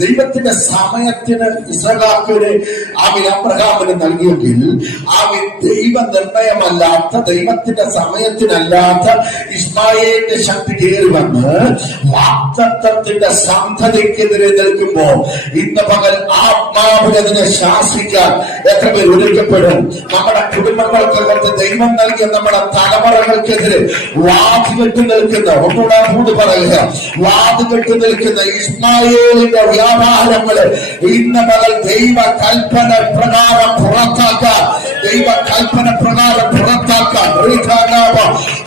ദൈവത്തിന്റെ സമയത്തിന് ഇസ്രായേലിന് അബ്രഹാമിന് നൽകിയെങ്കിൽ ദൈവ നിർണയമല്ലാത്ത, ദൈവത്തിന്റെ സമയത്തിനല്ലാത്ത ഇസ്മായേലിന്റെ ശക്തി കയറി വന്ന് വാഗ്ദത്തത്തിന്റെ സന്ധതിക്കെതിരെ നിൽക്കുമ്പോൾ ഇന്ന് പകൽ ആത്മാവിനെ ശാസിക്കാൻ എത്ര പേർ ഒരുക്കപ്പെടും? നമ്മുടെ കുടുംബങ്ങൾക്കകത്ത് ദൈവം നൽകിയ നമ്മുടെ തലമുറകൾക്കെതിരെ വാതുകെട്ട് നിൽക്കുന്ന, ഒന്നുകൂടെ കൂടി പറയുക, വാതുകെട്ട് നിൽക്കുന്ന ഇസ്മായേലിന്റെ വ്യാപാരങ്ങള് ഇന്ന് പകൽ ദൈവ കൽപ്പന പ്രകാരം പുറത്താക്കാൻ, ദൈവ കൽപ്പന പ്രകാരം പുറത്താക്കാൻ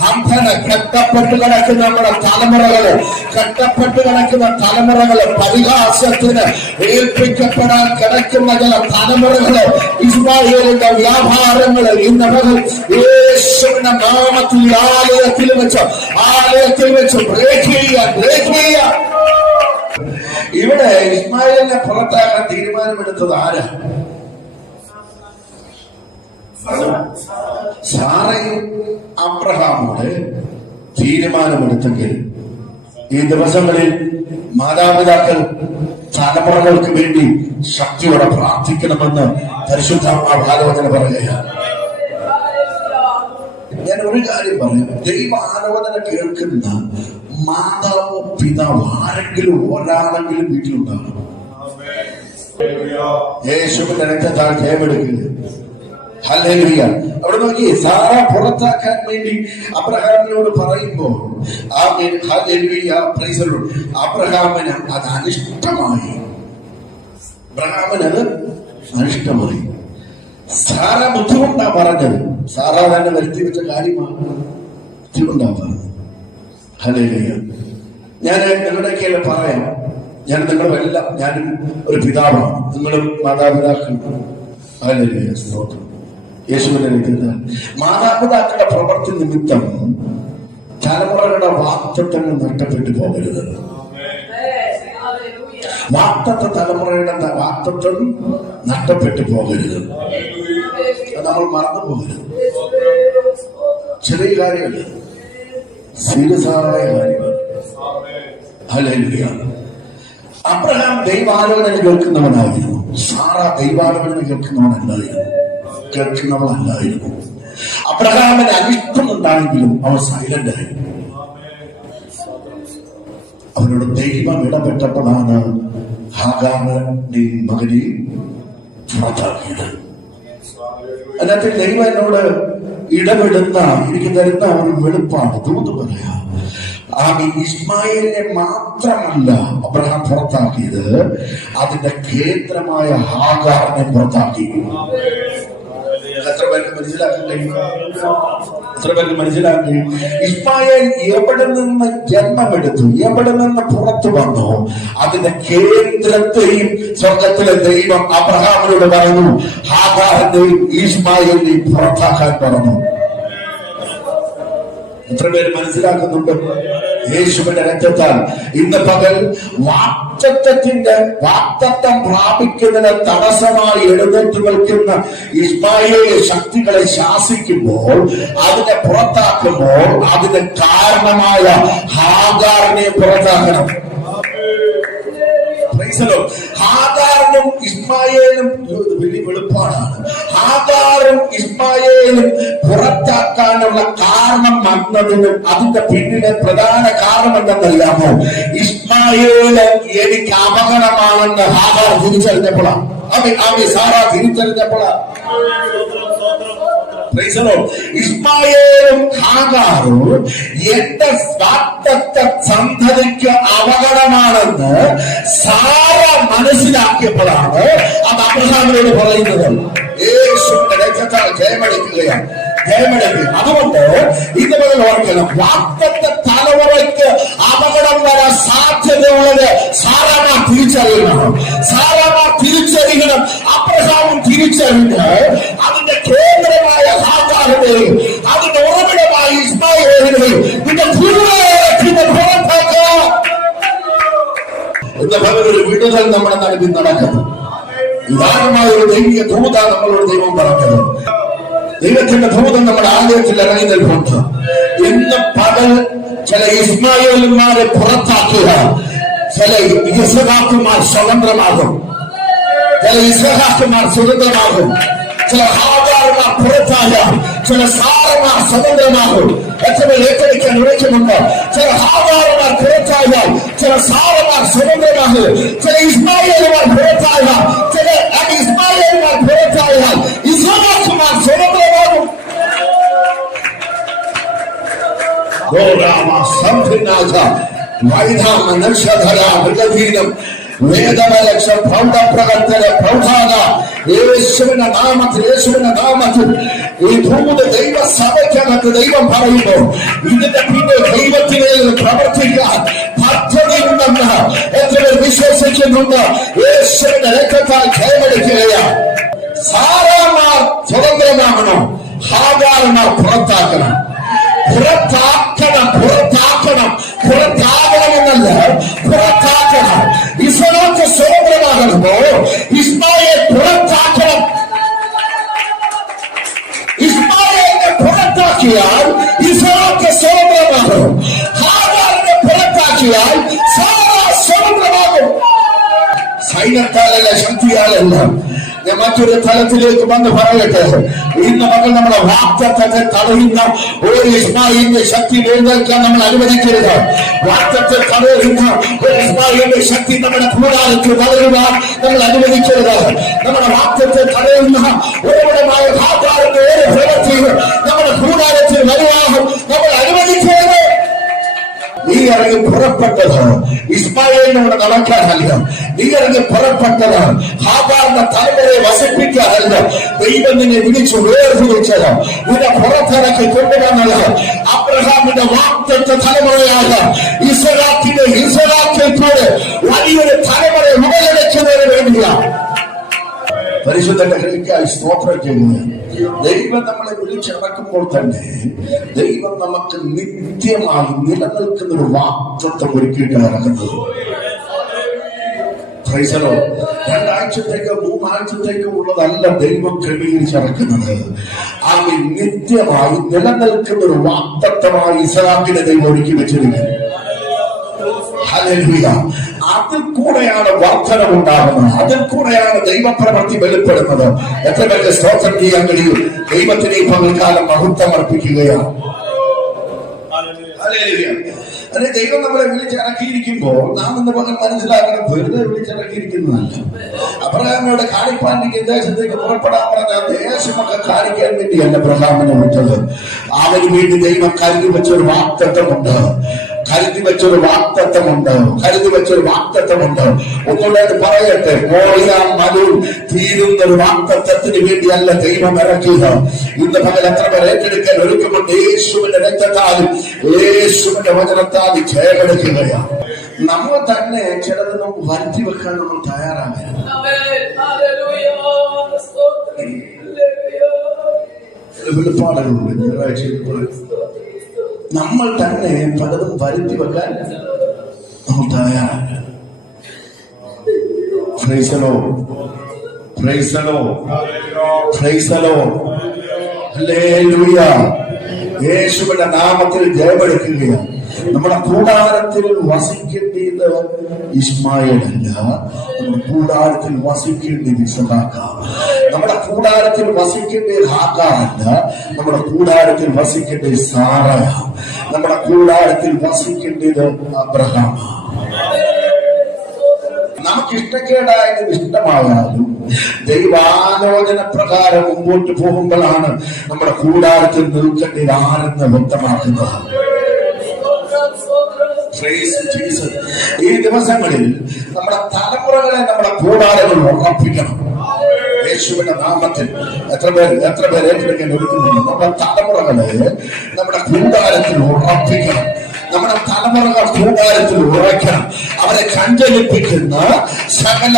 അങ്ങനെ കെട്ടപ്പെട്ട് കിടക്കുന്ന നമ്മുടെ തലമുറകള്, കെട്ടപ്പെട്ട് കിടക്കുന്ന തലമുറകള്, പരിഹാസത്തിന് ഏൽപ്പിക്കപ്പെടാൻ കിടക്കുന്ന ചില തലമുറകള്, ഇസ്രായേലിന്റെ വ്യാപാരങ്ങള് ഇന്ന് പകൽ യേശുവിന്റെ നാമത്തിൽ ആലയത്തിൽ വെച്ച് ബ്രേക്ക് ചെയ്യാൻ. ഇവിടെ ഇസ്മായേലിനെ പുറത്താക്കാൻ തീരുമാനമെടുത്തത് ആരാ? സാറയും അബ്രഹാമോട് തീരുമാനമെടുത്തെങ്കിൽ ഈ ദിവസങ്ങളിൽ മാതാപിതാക്കൾ തലമുറകൾക്ക് വേണ്ടി ശക്തിയോടെ പ്രാർത്ഥിക്കണമെന്ന് പരിശുദ്ധാത്മാവ് ആലോചന പറയുകയാണ്. ഞാൻ ഒരു കാര്യം പറയാം, ദൈവ ആലോചന കേൾക്കുന്ന മാതാവോ പിതാവോ ആരെങ്കിലും ഒരാളെങ്കിലും വീട്ടിലുണ്ടാകും. യേശുവിന്റെ രക്തത്താൽ ജയമെടുക്കുക. ഹല്ലേലൂയ. അവിടെ നോക്കി, സാറ പുറത്താക്കാൻ വേണ്ടി അബ്രഹാമിനോട് പറയുമ്പോൾ അബ്രഹാമിന് അത് അനിഷ്ടമായി. സാറ ബുദ്ധിമുട്ടാ പറഞ്ഞത്, സാറ തന്നെ വരുത്തി വെച്ച കാര്യമാണ്, ബുദ്ധിമുട്ടാ പറഞ്ഞത്. ഹല്ലേലൂയ. ഞാൻ നിങ്ങളുടെയൊക്കെ പറയാം, ഞാൻ നിങ്ങളുമെല്ലാം, ഞാനും ഒരു പിതാവാണ്, നിങ്ങളും മാതാപിതാക്കളും. ഹല്ലേലൂയ, സ്തോത്രം. യേശുവിന്റെ രക്തത്താൽ മാതാപിതാക്കളുടെ പ്രവൃത്തി നിമിത്തം തലമുറകളുടെ വാഗ്ദത്തങ്ങൾ നഷ്ടപ്പെട്ടു പോകരുത്. തലമുറയുടെ വാഗ്ദത്തം നഷ്ടപ്പെട്ടു പോകരുത്. നമ്മൾ മറന്നു പോകരുത്. ചെറിയ കാര്യമല്ല, സീരിയസായ കാര്യമാണ്. ഹല്ലേലൂയ. അബ്രഹാം ദൈവാലോചന കേൾക്കുന്നവനായിരുന്നു, സാറ ദൈവാലോചന കേൾക്കുന്നവളല്ലായിരുന്നു. അബ്രഹാമിന് അനിഷ്ടമുണ്ടായെങ്കിലും അവൻ സൈലന്റ് ആയിരുന്നു. അവനോട് ദൈവം ഇടപെട്ടപ്പോഴാണ് ഹാഗാറിന്റെയും മകനെയും പുറത്താക്കിയത്. അതിനകത്ത് ദൈവം എന്നോട് ഇടപെടുന്ന, എനിക്ക് തരുന്ന ഒരു വെളുപ്പാണ്, ദൂത് പറയാ. ഇസ്മായിലിനെ മാത്രമല്ല അബ്രഹാം പുറത്താക്കിയത്, അതിന്റെ കേന്ദ്രമായ ഹാഗാറിനെ പുറത്താക്കി. എത്ര പേർക്ക് മനസ്സിലാക്കി? ഇസ്മായേൽ എവിടെ നിന്ന് ജന്മമെടുത്തു, എവിടെ നിന്ന് പുറത്തു വന്നു, അതിന്റെ കേന്ദ്രത്തെയും സ്വർഗത്തിലെ ദൈവം അബ്രഹാമിനോട് പറഞ്ഞു, ഹാഗാറിനെയും ഇസ്മായേലിനെയും പുറത്താക്കാൻ പറഞ്ഞു. എത്ര പേര് മനസ്സിലാക്കുന്നുണ്ട്? യേശുവിന്റെ രക്തത്താൽ ഇന്ന് പകൽ വാഗ്ദത്തം പ്രാപിക്കുന്നതിന് തടസ്സമായി എഴുന്നേറ്റ് നിൽക്കുന്ന ഇസ്മായേലിലെ ശക്തികളെ ശാസിക്കുമ്പോൾ, അതിനെ പുറത്താക്കുമ്പോൾ, അതിന് കാരണമായ ഹാഗാറിനെ പുറത്താക്കണം. ഹാഗാറിനും ഇസ്മായേലും വലിയ വെളുപ്പാടാണ്. ഹാഗാറും ഇസ്മായേലും പുറത്താക്കാനുള്ള കാരണം വന്നതിനും അതിന്റെ പിന്നിലെ പ്രധാന കാരണം എന്തെന്നറിയാമോ? ഇസ്മായേല് എനിക്ക് അപകടമാണെന്ന് ഹാഗാർ തിരിച്ചറിഞ്ഞപ്പോഴാണ്. സാറ തിരിച്ചറിഞ്ഞപ്പോഴാണ്. ഇസ്മായേലും ഹാഗാറും എന്റെ വാഗ്ദത്ത സന്തതിക്ക് അപകടമാണെന്ന് സാറ മനസ്സിലാക്കിയപ്പോഴാണ് അത് അബ്രഹാമിനോട് പറയുന്നത്. യേശുവിന്റെ രക്തത്താൽ ജയമടിക്കുകയാണ്. അതുകൊണ്ട് ഇതുപോലെ ഓർക്കണം, വാഗ്ദത്ത തലമുറയ്ക്ക് അപകടം വരാൻ സാധ്യതയുള്ളത് സാറാമാർ തിരിച്ചറിയണം. അബ്രഹാമും തിരിച്ചറിഞ്ഞ് അതിന്റെ കേന്ദ്രമായ ഹാഗാറിനെയും അതിന്റെ ഉറവിടമായ ഇസ്മായേലിനെയും ഒരു വിടുതൽ നമ്മുടെ നടുവിൽ നടക്കുന്നു. ഉദാഹരണമായ ഒരു ദൈവിക ദൂത നമ്മളോട് ദൈവം പറഞ്ഞത്. ദൈവത്തിന്റെ ദൂതൻ നമ്മുടെ ആലയത്തിൽ ഇറങ്ങി നിൽപ്പുണ്ട്. ഇന്ന് പകൽ ചില ഇസ്മായേലിന്മാരെ പുറത്താക്കുക, ചില ഇസഹാക്കുമാർ സ്വതന്ത്രമാകും, ചില ഇസഹാക്കുമാർ സ്വതന്ത്രമാകും, ചില ഹാഗാറുമാർ പുറത്തായ, ചില സാറമാർ സ്വതന്ത്രമാകും. എത്ര ഏറ്റെടുക്കാൻ വിളിക്കുന്നുണ്ട്? ചില ഹാഗാറുമാർ പുറത്തായാൽ ചില സാറമാർ സ്വതന്ത്രമാകും, ചില ഇസ്മായേലുമാർ പുറത്തായാൽ, ചില ഇസ്മായേലുമാർ പുറത്തായാൽ ഇസഹാക്കുമാർ സ്വതന്ത്രമാകും. യേശുവിന്റെ നാമത്തിൽ ഈ ഭൂത ദൈവ സഭയ്ക്കകത്ത് ദൈവം പറയുന്നു, ഇതിന്റെ പിന്നെ ദൈവത്തിന് പ്രവർത്തിക്കാൻ പദ്ധതിയുണ്ടെന്ന് എത്ര വിശ്വസിക്കുന്നുണ്ട്. യേശുവിന്റെ രക്തത്താൽ ജയമെടുക്കുകയാണ്. സാറാമാർ സ്വതന്ത്രമാകണം, ഹാഗാറുമാർ പുറത്താക്കണം. പുറത്താകണമെന്നല്ല, പുറത്താക്കണം. ഇസ്മായേൽ സ്വതന്ത്രമാകണമോ? ഇസ്മായേൽ പുറത്താക്കണം. ഇസ്മായേലിനെ പുറത്താക്കിയാൽ ഇസ്മായേൽ സ്വതന്ത്രമാകും. ഹാഗാറിനെ പുറത്താക്കിയാൽ സാറാ സ്വതന്ത്രമാകും. സൈന്യത്താലല്ല, ശക്തിയാലല്ല. ഞാൻ മറ്റൊരു തലത്തിലേക്ക് വന്ന് പറയട്ടെ. ഇന്ന് മകൾ നമ്മുടെ വാക്തത്വത്തെ തടയുന്ന ഒരു ഇസ്മായിലിന്റെ ശക്തി എഴുന്നേൽക്കാൻ നമ്മൾ അനുവദിക്കരുത്. വാക്തത്തെ തടയുന്ന ഒരു ഇസ്മായിലിന്റെ ശക്തി നമ്മുടെ കൂടാരത്തിൽ വളരുവാൻ നമ്മൾ അനുവദിക്കരുത്. നമ്മുടെ വാക്തത്തെ തടയുന്ന ഒരുവിടമായ ഹാഗാറിന്റെ ഒരു പ്രവൃത്തിയും നമ്മുടെ കൂടാരത്തിൽ വരുവാൻ നമ്മൾ അനുവദിക്കരുത്. നീ ഇറങ്ങി പുറപ്പെട്ടത് ഇസ്മായേലിനോട് നടക്കാനല്ല, നീ ഇറങ്ങി പുറപ്പെട്ടത് ഹാഗാറിന്റെ തലമുറയെ വസിപ്പിക്കാനല്ല. ദൈവം നിന്നെ വിളിച്ചു വേർതിരിച്ചത്, നിന്നെ പുറത്തിറക്കി കൊണ്ടുവന്നത് അബ്രഹാമിന്റെ വാഗ്ദത്ത തലമുറയായ ഇസ്ഹാക്കിൽ കൂടെ വലിയൊരു തലമുറയെ ഉടലെടുക്കുന്നതിന് വേണ്ടിയാണ്. പരിശുദ്ധന്റെ കൃപയ്ക്കായി സ്തോത്രം ചെയ്യുന്നു. ദൈവം നമ്മളെ വിളിച്ചിറക്കുമ്പോൾ തന്നെ ദൈവം നമുക്ക് നിത്യമായി നിലനിൽക്കുന്ന ഒരു വാഗ്ദത്തം ഒരുക്കിയിട്ട് ഇറക്കുന്നത്. രണ്ടാഴ്ചത്തേക്ക് 3 ആഴ്ചത്തേക്ക് ഉള്ളതല്ല ദൈവം ക്രമീകരിച്ചിറക്കുന്നത്. ആ നിത്യമായി നിലനിൽക്കുന്ന ഒരു വാഗ്ദത്തമായി ഇസ്ഹാക്കിനെ ദൈവം ഒരുക്കി വെച്ചിരിക്കുന്നത്. അതിൽ കൂടെയാണ് വർധനമുണ്ടാകുന്നത്, അതിൽ കൂടെയാണ് ദൈവപ്രവൃത്തി വെളിപ്പെടുന്നത്. എത്ര പേർക്ക് സ്തോത്രം ചെയ്യാൻ കഴിയും? ദൈവത്തിന് ഈ പകൽക്കാലം മഹത്വം അർപ്പിക്കുകയാണ്. അല്ലെ, ദൈവം നമ്മളെ വിളിച്ചിറക്കിയിരിക്കുമ്പോൾ നാം ഇന്ന് പകൽ മനസ്സിലാക്കണം, വെറുതെ വിളിച്ചിറക്കിയിരിക്കുന്നതല്ല. അബ്രഹാമിനോട് കാണിപ്പാനിക്ക് ദേശത്തേക്ക് പുറപ്പെടാൻ പറഞ്ഞ ദേശമൊക്കെ കാണിക്കാൻ വേണ്ടിയല്ല അബ്രഹാമിനെ വിളിച്ചത്. അവന് വേണ്ടി ദൈവം കരുതി വെച്ചൊരു വാഗ്ദത്തമുണ്ട്, കരുതി വെച്ചൊരു വാഗ്ദത്തമുണ്ട്. ഒന്നുകൂടെ പറയട്ടെ, മലു തീരുന്ന ഒരു വാഗ്ദത്തത്തിന് വേണ്ടിയല്ല ദൈവം ഇറക്കിയത്. ഇന്ന് പകൽ എത്ര പേർ ഏറ്റെടുക്കാൻ ഒരുക്കുമ്പോൾ യേശുവിന്റെ രക്തത്താലും യേശുവിന്റെ വചനത്താലും ജയമെടുക്കുകയാണ്. നമ്മൾ തന്നെ ചിലത് നമുക്ക് വരുത്തി വെക്കാൻ നമ്മൾ തയ്യാറാകരുത്. വെളിപ്പാടുകളുണ്ട് ഞായറാഴ്ച നമ്മൾ തന്നെ പലതും വരുത്തി വെക്കാൻ നമ്മൾ തയ്യാറാകരുത്. യേശുവിന്റെ നാമത്തിൽ ജയമെടുക്കുകയാണ്. നമ്മുടെ കൂടാരത്തിൽ വസിക്കേണ്ടത് ഇസ്മായേലല്ല, നമ്മുടെ കൂടാരത്തിൽ വസിക്കേണ്ടത് ഇസ്ഹാക്കാണ്. നമ്മുടെ കൂടാരത്തിൽ വസിക്കേണ്ടത് ഹാഗാറല്ല, നമ്മുടെ കൂടാരത്തിൽ വസിക്കേണ്ടത് സാറയാണ്. നമ്മുടെ കൂടാരത്തിൽ വസിക്കേണ്ടത് അബ്രഹാമാണ്. നമുക്ക് ഇഷ്ടക്കേടായാലും ഇഷ്ടമായാലും ദൈവാലോചന പ്രകാരം മുമ്പോട്ട് പോകുമ്പോഴാണ് നമ്മുടെ കൂടാരത്തിൽ നിൽക്കേണ്ടത് ആരെന്ന് വ്യക്തമാക്കുന്നത്. ഈ ദിവസങ്ങളിൽ നമ്മുടെ തലമുറകളെ നമ്മുടെ കൂടാരങ്ങൾ ഉറപ്പിക്കണം. യേശുവിന്റെ നാമത്തിൽ എത്ര പേര് ഏറ്റെടുക്കാൻ ഒരുക്കുന്നുണ്ട്? നമ്മുടെ തലമുറകളെ നമ്മുടെ കൂടാരത്തിൽ ഉറപ്പിക്കണം. നമ്മുടെ തലമുറകൾ കൂടാരത്തിൽ ഉറയ്ക്കണം. അവരെ ചഞ്ചലിപ്പിക്കുന്ന സകല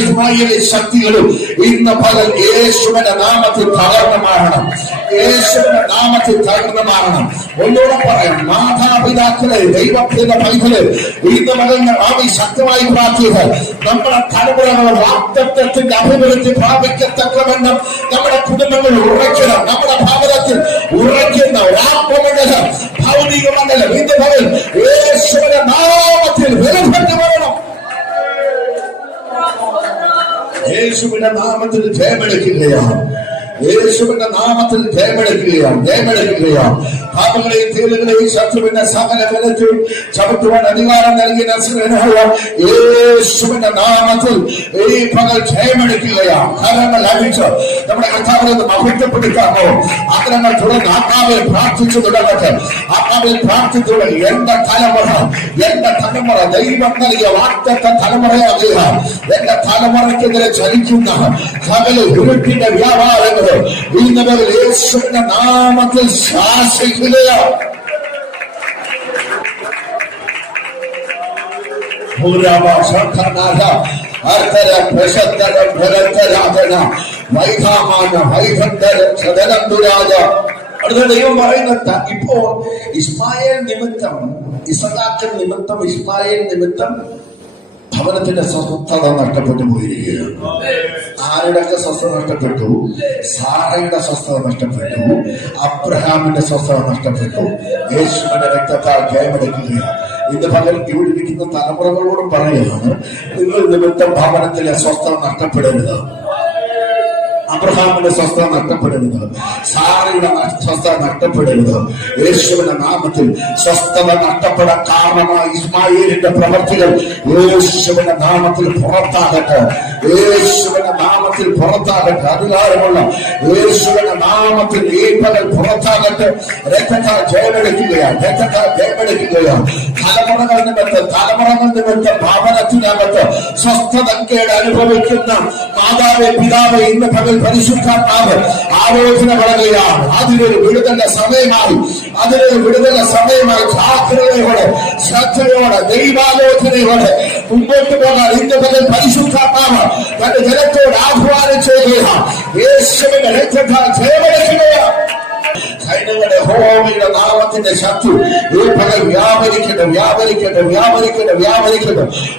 ഇസ്മായേലി ശക്തികളും ഇന്ന് പകൽ യേശുവിന്റെ നാമത്തിൽ തകർന്നമാകണം. യേശുവിന്റെ നാമത്തിൽ തകർന്നമാകണം. ഒന്നുകൂടെ പറയാം, മാതാപിതാക്കളെ, ദൈവത്തിന്റെ പൈതല്, ഇന്ന് പകൽ ആവി ശക്തമായി പ്രാർത്ഥിക്കുക. നമ്മുടെ തലമുറകൾ വാഗ്ദത്തത്തിന്റെ അഭിവൃദ്ധി പ്രാപിക്കത്തക്കവണ്ണം നമ്മുടെ കുടുംബങ്ങൾ ഉറയ്ക്കണം. നമ്മുടെ ഭവനത്തിൽ ഉറയ്ക്കുന്ന ആത്മമണ്ഡലം, ഭൗതിക മണ്ഡലം ഇന്ന് പകൽ യേശുവിന്റെ നാമത്തിൽ യേശുവിന്റെ നാമത്തിൽ ജയമെടുക്കുകയാണ്. യേശുവിന്റെ നാമത്തിൽ ജയമെടുക്കുകയാണ്. പാപങ്ങളെയും തീരുകളെയും ശത്രുവിന്റെ സകല ബലത്തെയും ചവിട്ടുവാൻ അധികാരം നൽകിയ യേശുവിന്റെ നാമത്തിൽ ഈ പകൽ ജയമെടുക്കുകയാണ്. കരങ്ങൾ അടിച്ച് നമ്മുടെ കർത്താവിനെ മഹത്വപ്പെടുത്താമോ? ആഗ്രഹങ്ങൾ തുടർന്ന് ആത്മാവിൽ പ്രാർത്ഥിച്ചു തുടങ്ങട്ടെ. ആത്മാവിൽ പ്രാർത്ഥിച്ചു തുടങ്ങി. എന്റെ തലമുറ ദൈവം നൽകിയ വാഗ്ദത്ത തലമുറയാകുക. എന്റെ തലമുറയ്ക്കെതിരെ ചലിക്കുന്ന സകല ഇരുട്ടിന്റെ വ്യാപാരങ്ങൾ ഇന്നവർ യേശുവിന്റെ നാമത്തിൽ ശാസിക്കുകയാണ്. ദൈവം പറയുന്നത് ഇപ്പോൾ ഇസ്മായേൽ നിമിത്തം, ഇസഹാക്ക് നിമിത്തം, ഇസ്മായേൽ നിമിത്തം ഭവനത്തിന്റെ സ്വസ്ഥത നഷ്ടപ്പെട്ടു പോയിരിക്കുകയാണ്. ആരുടെയൊക്കെ സ്വസ്ഥത നഷ്ടപ്പെട്ടു? സാറയുടെ സ്വസ്ഥത നഷ്ടപ്പെട്ടു. അബ്രഹാമിന്റെ സ്വസ്ഥത നഷ്ടപ്പെട്ടു. യേശുവിന്റെ രക്തത്താൽ ജയമെടുക്കുകയാണ്. ഇന്ന് പകൽ ഇവിടെ ഇരിക്കുന്ന തലമുറകളോടും പറയുകയാണ്, നിങ്ങൾ നിമിത്തം ഭവനത്തിലെ സ്വസ്ഥത നഷ്ടപ്പെടരുത്. അബ്രഹാമിന്റെ സ്വസ്ഥത നഷ്ടപ്പെടരുത്. സാറയുടെ സ്വസ്ഥത നഷ്ടപ്പെടരുത്. യേശുവിന്റെ നാമത്തിൽ സ്വസ്ഥത നഷ്ടപ്പെടാൻ കാരണമായ ഇസ്മായേലിന്റെ പ്രവർത്തികൾ യേശുവിന്റെ നാമത്തിൽ പുറത്താകട്ടെ. യേശുവിന്റെ നാമത്തിൽ പുറത്താകട്ടെ. അധികാരമുള്ള യേശുവിന്റെ നാമത്തിൽ ഈ പകൽ പുറത്താകട്ടെ. രക്തത്താൽ ജയമെടുക്കുകയാണ്. തലമുറകൾ നിമിത്തം ഭവനത്തിനകത്ത് സ്വസ്ഥതക്കേട് അനുഭവിക്കുന്ന മാതാവേ, പിതാവേ, ഇന്ന് പകൽ പരിശുദ്ധാത്മാവ് ആലോചന പറയുകയാണ്. അതിനൊരു വിടുതല സമയമായി ജാഗ്രതയോടെ, ശ്രദ്ധയോടെ, ദൈവാലോചനയോടെ മുമ്പോട്ട് പോകാൻ ഇന്ന് പകൽ പരിശുദ്ധാത്മാവ് തന്റെ ജനത്തോട് ആഹ്വാനം ചെയ്യുകയാണ്. യേശുവിന്റെ രക്തത്താൽ ജയമെടുക്കുകയാണ്. സൈന്യങ്ങളുടെ യഹോവയുടെ നാമത്തിന്റെ ശക്തി ഈ പകൽ വ്യാപരിക്കട്ടെ.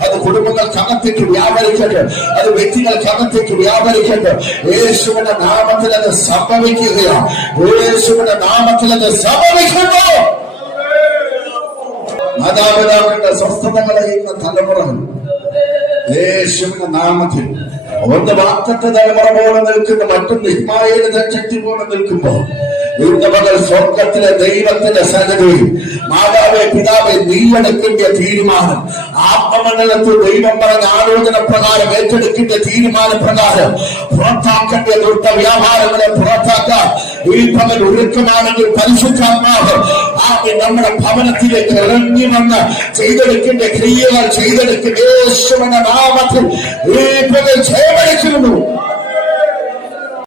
അത് കുടുംബങ്ങൾക്കകത്തേക്ക് വ്യാപരിക്കട്ടെ. അത് വ്യക്തികൾക്കകത്തേക്ക് വ്യാപരിക്കട്ടെ. യേശുവിന്റെ നാമത്തിൽ അത് സംഭവിക്കുകയാണ്. യേശുവിന്റെ നാമത്തിൽ അത് സംഭവിക്കുന്നു. മാതാപിതാക്കളുടെ സ്വസ്ഥതകളെ ഇന്ന് തലമുറകൾ യേശുവിന്റെ നാമത്തിൽ ഒന്ന് വാക്തത്വ തലമുറ പോലെ നിൽക്കുന്ന, മറ്റൊന്ന് ഇസ്മായേലിന്റെ ശക്തി പോലെ നിൽക്കുമ്പോൾ ഇന്ന് പകൽ സ്വർഗത്തിലെ ദൈവത്തിന്റെ സന്നിധിയിൽ മാതാവേ, പിതാവേ, നീയെടുക്കേണ്ട തീരുമാനം, ആത്മമണ്ഡലത്തിൽ ദൈവം പറഞ്ഞ ആലോചന പ്രകാരം ഏറ്റെടുക്കേണ്ട തീരുമാന പ്രകാരം പുറത്താക്കേണ്ട ദുഷ്ട വ്യാപാരങ്ങളെ പുറത്താക്കാൻ ഈ പകൽ ഒരുക്കമാണെങ്കിൽ പരിശുദ്ധാത്മാവ് നമ്മുടെ ഭവനത്തിലേക്ക് ഇറങ്ങി വന്ന് ചെയ്തെടുക്കേണ്ട ക്രിയകൾ ചെയ്തെടുക്കേണ്ട യേശുവിന്റെ നാമത്തിൽ ഈ പകൽ